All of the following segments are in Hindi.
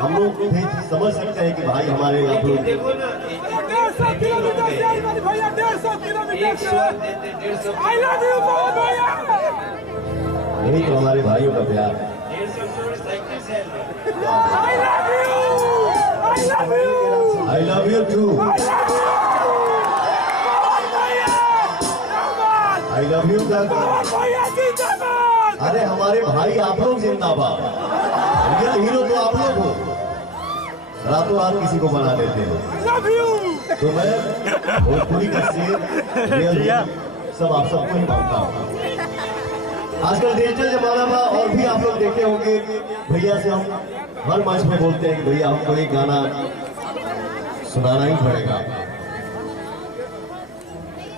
हम लोग भी समझ सकते हैं कि भाई हमारे आप लोग देखो ना 150 किलोमीटर भैया 150 किलोमीटर आई लव यू भैया। यही तो हमारे भाइयों का प्यार है। I love you I love you too. I love you भैया जिंदाबाद। अरे हमारे भाई आप लोग जिंदाबाद। रियल हीरो तो आप लोग हो, रातों रात किसी को बना देते हो। तो मैं भोजपुरी का शेर रियल सब आप सबको ही मानता हूँ। आजकल डिजिटल जमाना में और भी आप लोग देखे होंगे भैया से हम हर मंच में बोलते हैं कि भैया हमको एक गाना सुनाना ही पड़ेगा।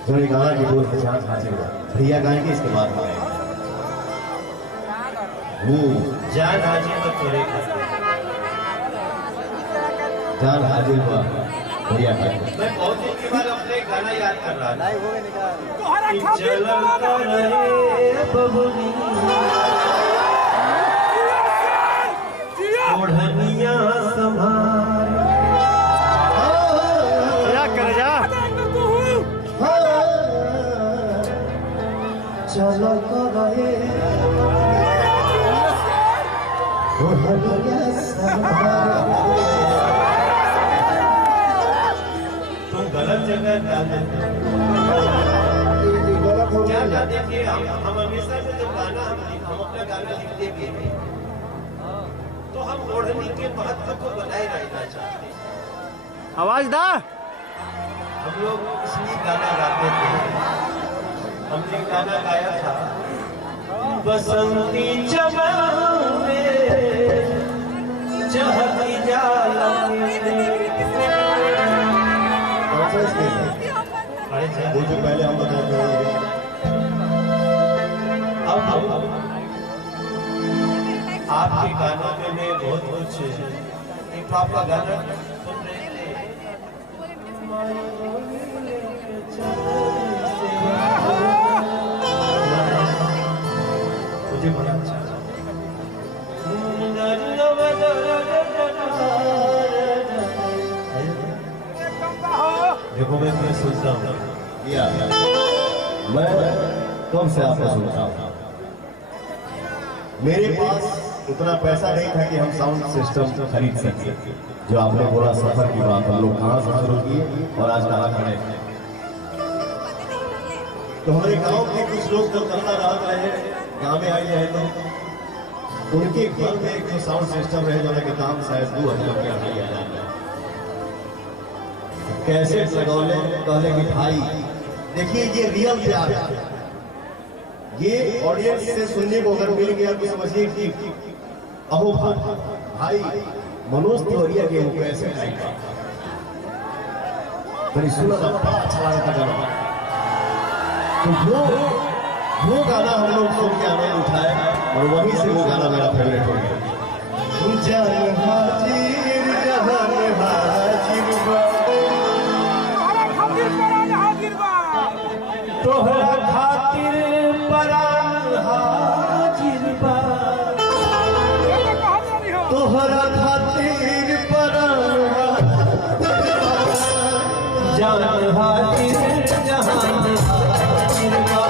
जो ये गाना की बोल पहचान हासिल हुआ भैया गाएंगे, इसके बाद गाएंगे जान हाजिर तो थोड़े जान हाजिर हुआ भैया का। मैं बहुत दिन के बाद अपने गाना याद कर रहा था। चलन करे बबुनी ओढ़निया संभाल कर जा चलो करे तुम गलत जगह जाते क्या जाते थे। हम हमेशा से जब गाना हम अपना गाना लिखते भी तो हम ओढ़नी के महत्व को बनाए रखना चाहते हैं। आवाज दा। हम लोग इसलिए गाना गाते थे। हमने गाना गाया था बसंती चमन में चहकी जाला वो जो पहले हम बताते हैं। अब आपके गानों में मैं बहुत कुछ एक आपका गाना सुन रहे थे। मुझे बड़ा अच्छा देखो मैं सुनता हूँ मैं कब से आपको सुनता हूँ। मेरे पास उतना पैसा नहीं था कि हम साउंड सिस्टम खरीद सके। जो आपने बोला सफर की बात, हम लोग कहाँ से शुरू किए और आज कहाँ खड़े हैं। तो हमारे गांव के कुछ लोग जब करता रहा है, गाँव में आई है तो उनके घर में एक जो साउंड सिस्टम रहे जाने के दाम शायद 2000 के अढ़ाई हजार। कैसे लगौले कहले कि भाई देखिए ये रियल प्यार है। ये ऑडियंस से सुनने को अगर मिल गया तो समझिए कि अहो भाई मनोज तिवारी के वो कैसे गाएगा। मेरी सुना था बड़ा अच्छा लगा था गाना। तो वो गाना हम लोग सुन के आनंद उठाए और वहीं से वो गाना मेरा फेवरेट हो गया। तोहरा खातिर परान हाजिर बा तोहरा खातिर परान जान हाजिर जहान हाजिर बा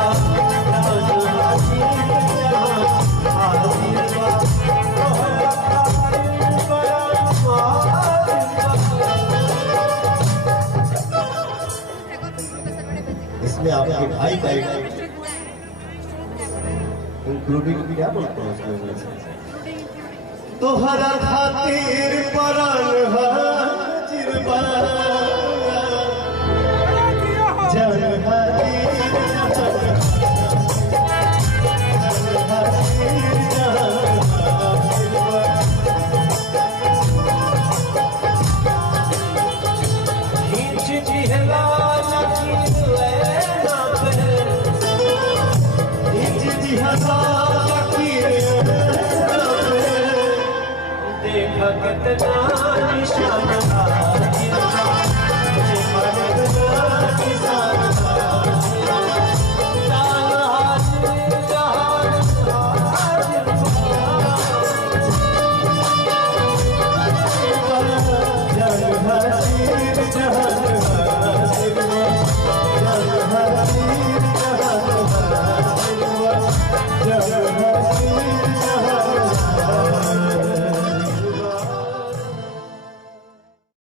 इसमें आपके भाई का एक इंक्लूडिंग क्या बोलते हैं उसमें, तोहरा खातिर परान हाजिर बा जान देखा कितना निशान